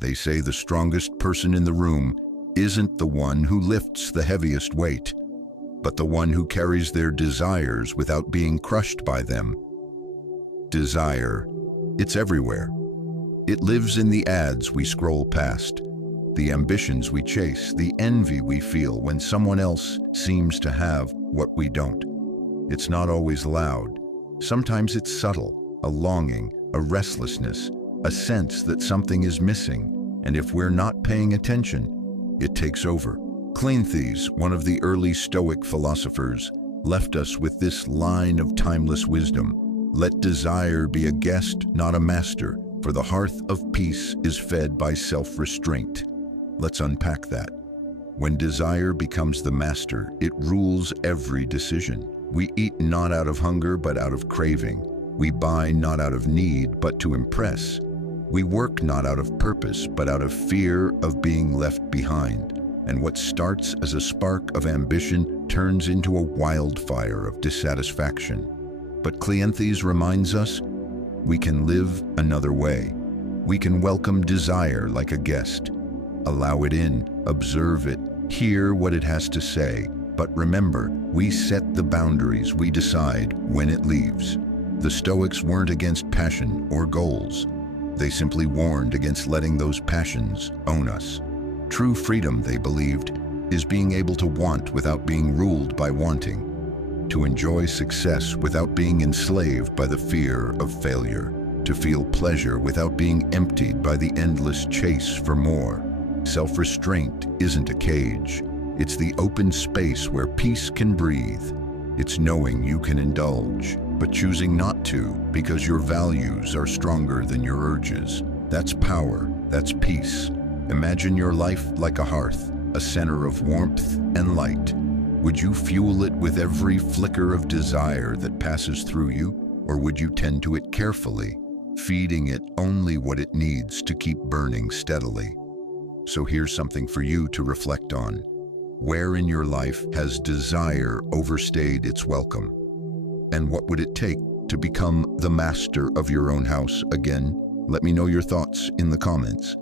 They say the strongest person in the room isn't the one who lifts the heaviest weight, but the one who carries their desires without being crushed by them. Desire, it's everywhere. It lives in the ads we scroll past, the ambitions we chase, the envy we feel when someone else seems to have what we don't. It's not always loud. Sometimes it's subtle, a longing, a restlessness, a sense that something is missing, and if we're not paying attention, it takes over. Cleanthes, one of the early Stoic philosophers, left us with this line of timeless wisdom: "Let desire be a guest, not a master, for the hearth of peace is fed by self-restraint." Let's unpack that. When desire becomes the master, it rules every decision. We eat not out of hunger, but out of craving. We buy not out of need, but to impress. We work not out of purpose, but out of fear of being left behind. And what starts as a spark of ambition turns into a wildfire of dissatisfaction. But Cleanthes reminds us, we can live another way. We can welcome desire like a guest. Allow it in, observe it, hear what it has to say. But remember, we set the boundaries, we decide when it leaves. The Stoics weren't against passion or goals. They simply warned against letting those passions own us. True freedom, they believed, is being able to want without being ruled by wanting, to enjoy success without being enslaved by the fear of failure, to feel pleasure without being emptied by the endless chase for more. Self-restraint isn't a cage. It's the open space where peace can breathe. It's knowing you can indulge, but choosing not to because your values are stronger than your urges. That's power, that's peace. Imagine your life like a hearth, a center of warmth and light. Would you fuel it with every flicker of desire that passes through you, or would you tend to it carefully, feeding it only what it needs to keep burning steadily? So here's something for you to reflect on. Where in your life has desire overstayed its welcome? And what would it take to become the master of your own house again? Let me know your thoughts in the comments.